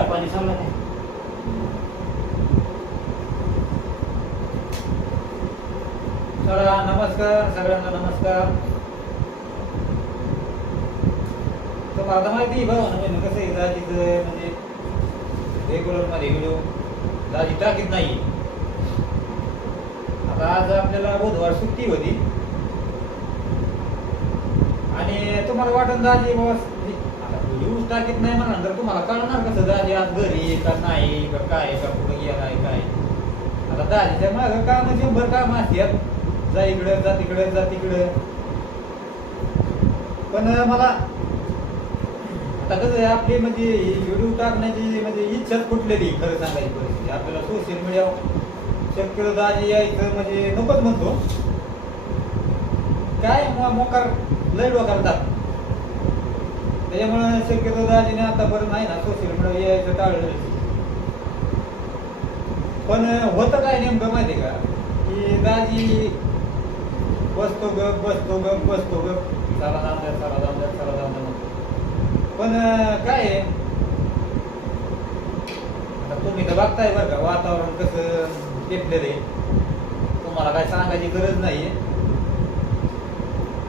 चहा पाणी सांगा नाही चला नमस्कार सगळ्यांना नमस्कार तर आता माहिती भाऊ म्हणजे कसं आहे दाजीचं म्हणजे रेग्युलरमध्ये व्हिडिओ दाजी टाकीत नाही आता आज आपल्याला बुधवार सुट्टी होती आणि तुम्हाला वाटत दाजी बस टाकीत नाही म्हणाल. तर तुम्हाला कळणार कसं दाजी आज घरी आहे का नाही का काय का कुठं गेलाय काय आता दाजीच्या मागं काम म्हणजे शंभर काम असतात जा इकडं जा तिकडं जा तिकडं. पण मला आता कसं आहे आपली म्हणजे व्हिडिओ टाकण्याची म्हणजे इच्छाच कुठलेली खरं सांगायची परिस्थिती. आपल्याला सोशल मीडियावर शक्यतो दाजी यायचं म्हणजे नकोच म्हणतो. काय मोकार लय डोक्याला त्याच्यामुळे शक्यतो दाजीने आतापर्यंत नाही ना सोशल मीडियावर यायचं टाळलं. पण होतं काय नेमकं माहिती का? की दाजी बसतो ग बसतो ग बसतो ग चला जाऊन द्या चला जाऊन द्या चला जाऊन द्या. पण काय आहे? आता तुम्ही तर बघताय बरं का वातावरण कसं टेपलेलं आहे. तुम्हाला काय सांगायची गरज नाही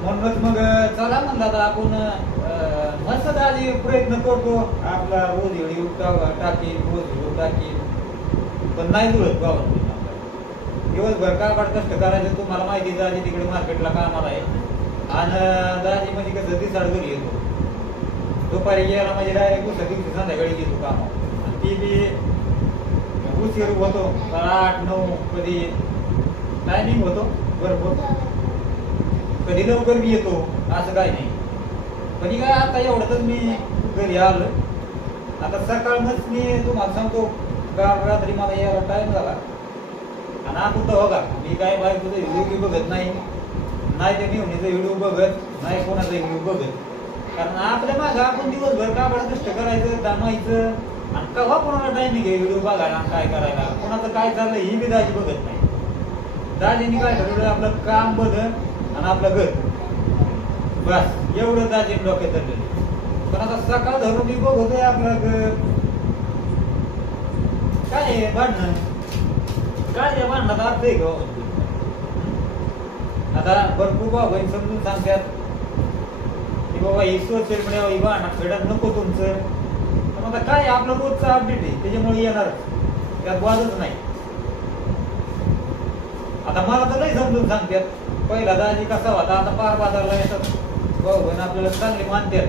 म्हणूनच मग चला म्हणलं आता आपण मस्त दाजी प्रयत्न करतो. आपला रोज व्हिडिओ टाकी रोज व्हिडिओ टाकी. पण नाही जुळत बाबा. दिवसभर का पण कष्ट करायचं तुम्हाला माहिती दाजी तिकडे मार्केटला कामाला आहे. आणि दाजी म्हणजे कसं दिसाड घरी येतो. दुपारी गेला म्हणजे डायरेक्ट उसा दिवशी संध्याकाळी येतो काम आणि ती बी उशीर होतो आठ नऊ कधी. टायमिंग होतो बरोबर. कधी लवकर मी येतो असं काय नाही. कधी काय आता एवढंच मी घरी आलो. आता सकाळनंच मी तुम्हाला सांगतो काल रात्री मला यायला टाईम झाला. आणि आपण तर बघा मी काय बायकोचा व्हिडिओ बघत नाही. नाही ते नेहमीचा व्हिडिओ बघत नाही कोणाचा व्हिडिओ बघत. कारण आपल्या मागं आपण दिवसभर का कष्ट करायचं दामायचं. आणि कवा कोणाला टाईम घे व्हिडिओ बघायला आणि काय करायला? कोणाचं काय चाललं ही बी दाजी बघत नाही. दाजीने काय ठरवलं आपलं काम बघत आणि आपलं घर. बस एवढं दाजी डोक्यात धरलेलं पण आता सकाळ धरून मी बघतोय आपलं घर. काय आहे भांडणं? काय त्या भांडणात अर्थ आहे का हो? आता भरपूर बहीण समजून सांगतात की बाबा ही सोशल मीडिया ही भांडण फेडत नको तुमचं. पण आता काय आहे, आपलं रोजचं अपडेट आहे. त्याच्यामुळे येणार त्यात वादच नाही. आता मला तर नाही समजून सांगतात. पहिला दाजी कसा होता आता पार बाजारला येतात. भाऊ बहीण आपल्याला चांगले मानतात.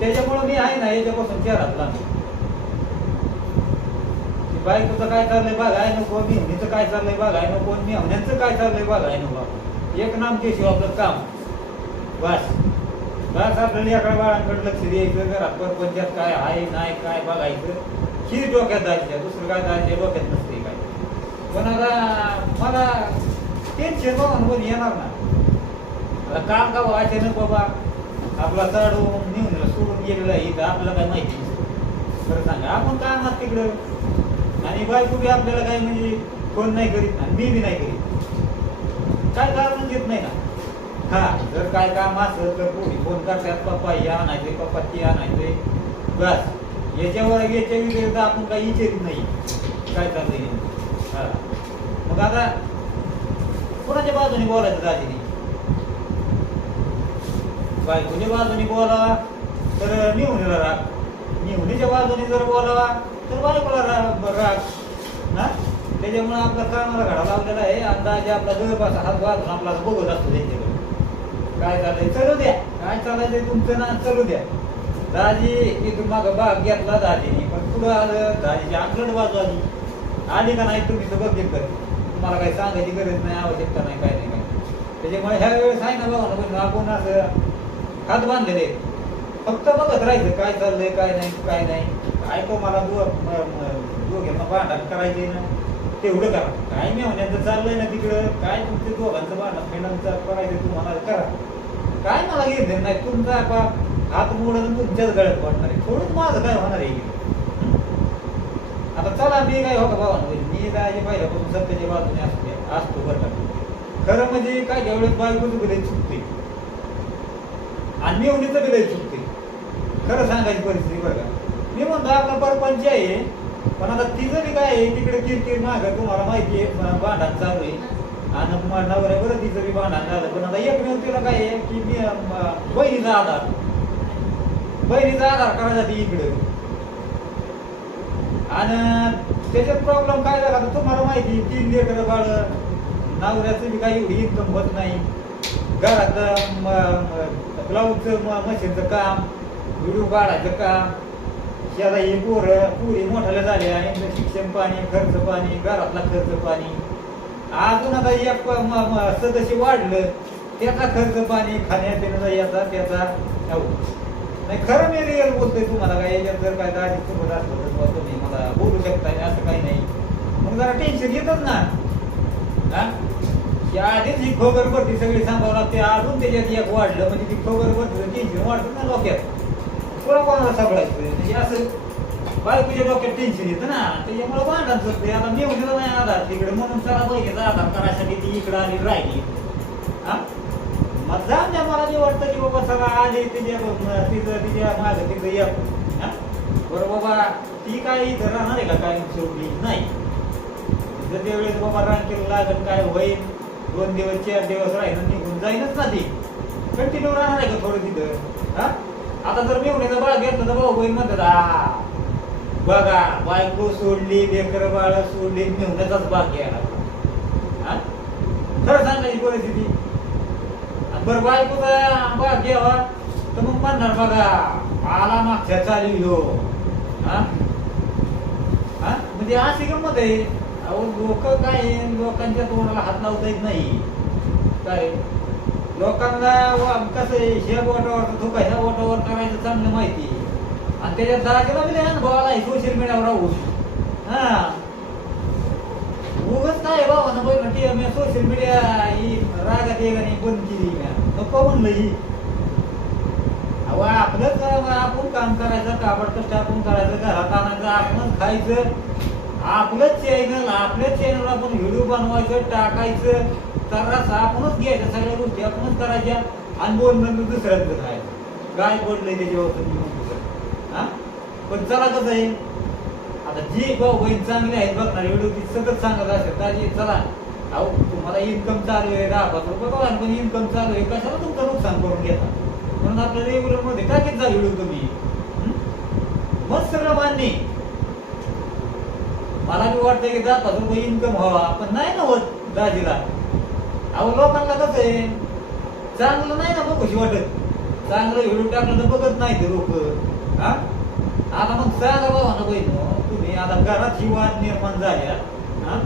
त्याच्यामुळे मी आहे ना याच्यापासून शहरात बायकोचं काय चाललंय बघाय नको. मेहनीचं काय चाललंय बघाय नको. मी मेहण्यांचं काय चाललंय बघाय नको. एक नाम केशी आपलं काम. बस. बस आपल्याला एका बाळांकडे लक्ष द्यायचं घरात पंचायत काय आहे नाही काय बघायचं. ही डोक्यात जायचं दुसरं काय जायचं डोक्यात नसते काय. पण आता मला टेन्शन अनुभव येणार ना आता काम का व्हायचं अचानक बाबा? आपला चढवून नेऊन सोडून गेलेला आहे इथं आपल्याला काय माहिती खरं सांगा आपण काय आणणार तिकडं? आणि बायको बी आपल्याला काही म्हणजे फोन नाही करीत आणि मी बी नाही करीत. काय कारण घेत नाही ना? हा जर काय काम असेल तर कोणी फोन करतात पप्पा हे आणायचे पप्पा ते आणायचे बस. याच्यावर याच्या व्यतिरिक्त आपण काही विचारित नाही. काय चाललंय हा. मग आता बाजूने बोलायचं दाजीने. बायकोच्या बाजूने बोला तर निवणीला राग. निवणीच्या बाजूने जर बोलावा तर बायकोला राग राग. ना? त्याच्यामुळे आपला कामाला घडा लावलेला आहे. अंदाजे आपला जवळपास हात बाजून आपला बघत असतो त्यांच्याकडे. काय चाललंय? चलू द्या. काय चालायचंय तुमचं ना? चलू द्या. दाजी इथून माग भाग घेतला दाजीने. पण पुढं आलं दाजीची अंगण बाजू आली आली का नाही तुम्ही तर बघित कर तुम्हाला काही सांगायची गरज नाही आवश्यकता नाही काय नाही काय त्याच्यामुळे ह्या वेळेस आहे ना बघा पण आपण असं हात बांधलेले फक्त बघत राहायचं काय चाललंय काय नाही काय नाही. काय तो मला दोघांना भांडण करायचे ना. तेवढं करा. काय मी होण्याचं चाललंय ना तिकडं? काय तुमचे दोघांचं भांडण फेडांचं करायचं तुम्हाला? करा. काय मला घेत नाही? तुमचा आपा हात मोडून तुमच्याच गळ्यात पडणार आहे. थोडंच माझं काय होणार आहे? आता चला मी काय होता भावा मी जायचे पहिल्यापासून सत्याच्या बाजूने असते असतो बरं का? खरं म्हणजे काय जेवढे बायकोचं बिलही चुकते. आणि मेवणीचं बिलही चुकते. खरं सांगायची परिस्थिती बरं का? मी म्हणतो आपला परपंच आहे पण आता तिचं बी काय आहे तिकडे किरकिर माग तुम्हाला माहिती आहे भांडण चालू आहे. आणि तुम्हाला नवऱ्या बरं तिचं बी भांडण झालं. पण आता एकमेव तिला काय आहे की मी बहिणीचा आधार. बहिणीचा आधार करायचा ती इकडं. आणि त्याच्यात प्रॉब्लेम काय झाला? तुम्हाला माहिती तीन लेकर बाळ नवऱ्याचं बी काही एवढी इन्कम होत नाही. घरात ब्लाऊजचं मशीनचं काम व्हिडिओ काढायचं काम. शेता हे पोरं पुरी मोठ्याला झाल्या यांचं शिक्षण पाणी खर्च पाणी घरातला खर्च पाणी. अजून आता एक म- सदस्य वाढलं त्याचा खर्च पाणी खाण्यापिण्याचा याचा त्याचा. हो. नाही खरं मी रिअल बोलतोय तुम्हाला काय याच्यात जर काय दाजी असलं तर तुम्ही मला बोलू शकता असं काही नाही. मग जरा टेन्शन येतच ना. हा? की आधीच ही बरोबर भरती सगळी सांगावं लागते. अजून त्याच्यात एक वाढलं म्हणजे ती खोबर भरती टेन्शन वाढतं ना डोक्यात. कोणा कोणाला सांभाळायचं? म्हणजे असं बायकोच्या डोक्यात टेन्शन येतं ना. त्याच्यामुळे वाढत सुटते आता मी उद्या नाही आधार तिकडे. म्हणून चला बहिणीचा आधार करायसाठी ती इकडं आली राहिली. हा? मग जाऊन द्या मला. जे वाटतं की बाबा सगळं आधी तिच्या तिचं तिच्या माझं तिचं एक बरं बाबा ती काय इथं राहणार आहे का काय शेवटी? नाही. जर त्यावेळेस बाबा रांकेला लागेल काय होईल दोन दिवस चार दिवस राहील निघून जाईलच ना ती. कंटिन्यू राहणार आहे का थोडं तिथं? हा? आता जर मेवण्याचा बाळ घेतलं तर भाऊ बहीण म्हणतात "आ, बघा बायको सोडली लेकर बाळ सोडली मेवण्याचाच भाग घ्यायला हा? खरं सांगायची परिस्थिती. बरं बायकोचा भाग घ्यावा तर मग म्हणणार बघा आला मागच्या चालू ह्यो हा? हा? म्हणजे अशी गंमत आहे. अहो लोक काय आहे, लोकांच्या तोंडाला हात लावता येत नाही. काय? लोकांना कसं आहे ह्या बोटावर धोका ह्या बोटावर करायचं चांगलं माहिती. आणि त्याच्यात दाखला मी अनुभव आला सोशल मीडियावर राहून. हा? उगच काय बाबा बघ टी सोशल मीडिया ही रागात ये नाही बंद केली म्या. नको म्हणलं ही अहो आपलंच जरा आपण काम करायचं ताबडतोब टाकून आपण करायचं घरात आणायचं आपणच खायचं. आपलंच चॅनल आपल्याच चॅनल आपण व्हिडिओ बनवायचं टाकायचं. तर आपणच घ्यायचं सगळ्या गोष्टी आपणच करायच्या. आणि बोलणं मी दुसऱ्याच खायचं. काय बोललंय त्याच्यावर तुम्ही म्हणतो हा? पण चला कसं आहे? आता जी भाऊ बहीण चांगली आहेत बघणार व्हिडिओ ती सतत सांगत असेल ताजी चला. अहो तुम्हाला इन्कम चालू आहे दहा पाच रुपये बघा पण इन्कम चालू आहे. कशाला तुमचं नुकसान करून घेता? म्हणून आपल्या रेग्युलरमध्ये टाकीत जा व्हिडिओ तुम्ही हं? मस्त सगळं मान्य मला बी वाटतं की दहा पाच रुपये इन्कम व्हावा पण नाही ना होत दाजीला. अहो लोकांना कसं आहे? चांगलं नाही ना बघूशी वाटत. चांगलं व्हिडिओ टाकलं तर बघत नाही ते लोक. हा? आता मग सांगा बाबा ना बहीण हो. तुम्ही आता घरात ही वाद निर्माण झाल्या. हा?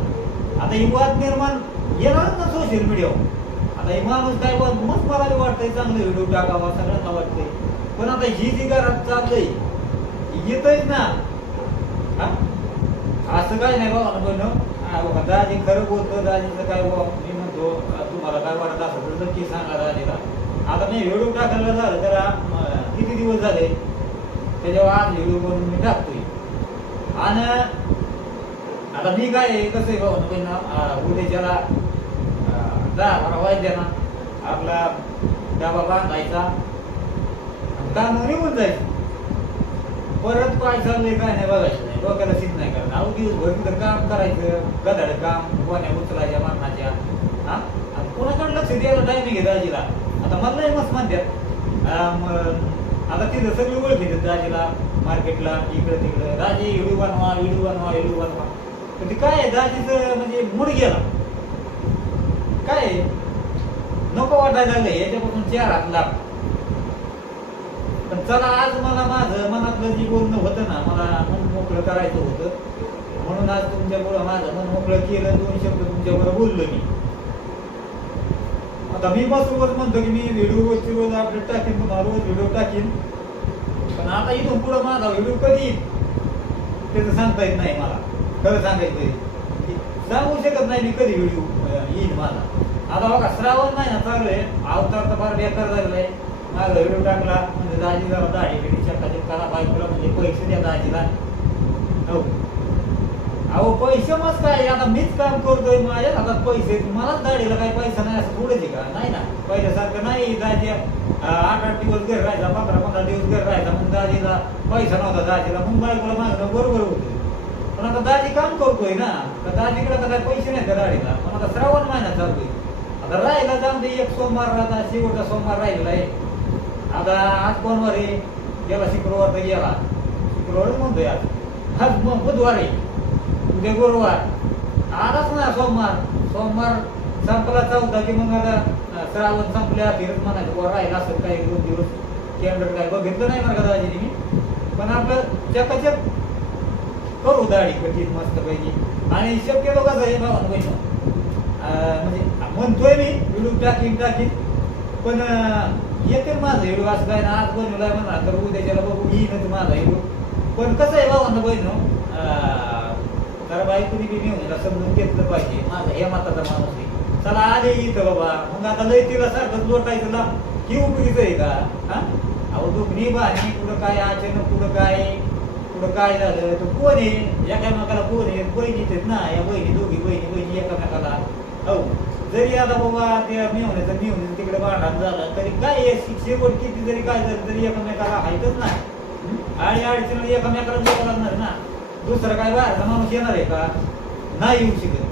आता ही वाद निर्माण येणारच ना सोशल मीडियावर आता हे माणूस काय बघ मग मला वाटतंय चांगलं व्हिडिओ टाकावा सगळ्यांना वाटतंय. पण आता ही जी घरात चाललंय येतच ना. हा? असं काय नाही बाबा ना. दाजी खरं बोलतो दाजीचं काय बाबा मी म्हणतो तुम्हाला काय वाटत असं तर नक्की सांगा दाजीला. आता मी व्हिडिओ टाकायला झालं तर किती दिवस झाले? त्याच्यावर आज व्हिडिओ बनवून मी टाकतोय. आणि आता मी काय आहे, कसं आहे बाबा उद्याच्याला जा दहा बारा ना आपला डबा बांधायचा. आणि काम निघून जायचं. परत काय चाललंय काय नाही बघायचं नाही डोक्याला सीट नाही करणार. अहो दिवसभर तिथं काम करायचं गदाड काम गोण्या उचलायच्या मारण्याच्या हा? कोणाकडे लक्ष द्यायला टायमिंग आहे दाजीला? आता मला नाही मस्त म्हणतात. आता तिथं सगळी ओळख येतात दाजीला मार्केटला इकडं तिकडं. दाजी व्हिडिओ बनवा व्हिडिओ बनवा व्हिडिओ बनवा. पण ते काय आहे, दाजीचं म्हणजे मूड गेला. काय नको वाटायला लागलं याच्यापासून चार हात लाभ पण चला आज मला माझं मनातलं जी बोलणं होतं ना मला मन मोकळं करायचं होतं. म्हणून आज तुमच्यामुळं माझं मन मोकळं केलं दोन शब्द तुमच्याबरोबर बोललो मी. आता मी बस रोज म्हणतो की मी व्हिडिओ रोजची रोज अपडेट टाकीन तुम्हाला रोज व्हिडिओ टाकीन. पण आता इथून पुढं माझा व्हिडिओ कधी येईल? त्याचं सांगता येत नाही मला. खरं सांगायचं सांगू शकत नाही मी कधी व्हिडिओ येईल माझा. आता बघा श्रावण नाही ना चालू आहे. अवतार तर फार बेकार झालेला आहे. माझा व्हिडिओ टाकला म्हणजे दाजी जरा दाढी बिडी चक्का करा बायकोला म्हणजे पैसे द्या दाजीला. हो. अहो पैसे मस्त काय आता मीच काम करतोय माझ्या हातात पैसे मला मलाच दाढीला काही पैसा नाही असं पुढे का? नाही ना. पहिल्यासारखं नाही. दाजी आठ आठ दिवस घर राहायचा पंधरा पंधरा दिवस घर राहायचा. मग दाजीला पैसा नव्हता. दाजीला मग बायकोला मागणं बरोबर होतं. पण आता दाजी काम करतोय ना. तर दाजीकडे आता काही पैसे नाही त्या दाढीला. पण आता श्रावण महिना चालतोय आता राहिला जाऊन दे एक सोमवार आता शेवटचा सोमवार राहिलेला आहे. आता आज कोणवार आहे? गेला शुक्रवार तर गेला. शुक्रवारच म्हणतोय आज. आज मग बुधवार आहे. उद्या गुरुवार. आलाच ना सोमवार. सोमवार संपला चौदा की मग आता श्रावण संपल्या फिरत म्हणायचं बुवा राहिला असं काही दोन दिवस. कॅलेंडर काय बघितलं नाही मला का मी? पण आपलं चकाचक करू दाढी कठीण मस्त पैकी आणि शक्यतो कसं आहे भावानं बहिण म्हणजे म्हणतोय मी व्हिडिओ टाकीन टाकीन पण येते माझं व्हिडिओ असं काय ना आज बनवलाय म्हणा तर उद्याच्याला बघू येईनच माझा व्हिडिओ पण कसं आहे बाबांना बहिण तर बायकोनी बी मी समजून घेतलं पाहिजे माझा हे माताचा माणूस आहे चला आले इथं बाबा मग आता लय तिला सारखं लोटायचं ना ही उपयोगीच आहे का हा अहो दुखणी बाणी कुठं काय अचानक कुठं काय कुठं काय झालं तर कोण आहे एकामेकाला कोण आहे बहिणी आहेत ना या बहिणी दोघी बहिणी बहिणी एकामेकाला हो. जरी आता बाबा त्या मी मिळवण्याचं तिकडे भांडण झालं तरी काय आहे, शेवट किती जरी काय झालं तरी एकामेकाला ऐकत नाही. आणि अडचण एकामेकाला बोलावं लागणार ना. दुसरं काय बाहेरचा माणूस येणार आहे का? नाही येऊ शकत.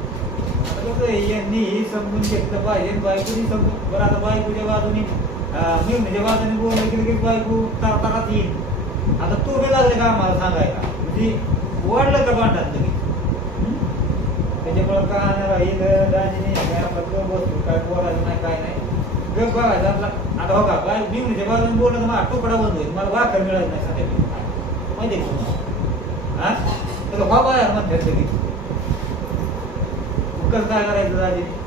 कसं आहे, हे समजून घेतलं पाहिजे बायकोनी समजून बरं आता बायकोच्या बाजूने मी म्हणजे बाजूने बोललं गेलं की बायको तारतारात येईल. आता तू बी लागले का आम्हाला सांगायला? म्हणजे वाढलं का भांडण तुम्ही त्याच्यामुळे का राहील दाजीने आपला गप बसतो काय बोलायचं नाही काय नाही. गप बघायचं आपला. आता हो का बाय मिळवण्याच्या म्हणजे बाजूने बोललं तर तुकडा बंद होईल. मला वाकर मिळायचं नाही सध्या. माहिती आहे हा? तर व्हा बाहेर म्हणतात सगळी कसं काय करायचं दाजीने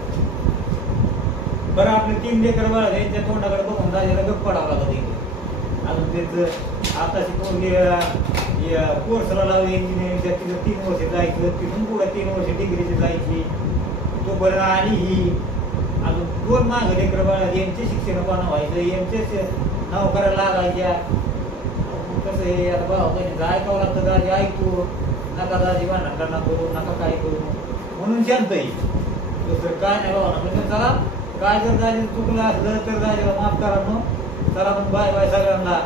बरं आपले तीन लेकर बाळा त्यांच्या तोंडाकडे बघून दाजीला गप्प पडावं लागत इथे अजून त्यांचं आताची पोरगी कोर्सला लावली इंजिनिअरिंगच्या तिथं तीन वर्ष जायचं तिथून पुढे तीन वर्ष डिग्रीची जायची. तोपर्यंत आणि ही अजून दोन माग लेकर बाळा यांचे शिक्षण पण व्हायचं यांचेच नाव करायला लागायच्या. कसं आहे आता भाऊ बहिणीचं ऐकावं लागतं दाजी ऐकतो नका दाजी भांडण ना करू नका काय करू. म्हणून शांत येईल दुसरं काय नाही बाबा म्हणजे चला काय जर दाजी चुकलं असलं तर दाजीला माफ करा मग. चला मग बाय बाय सगळ्यांना.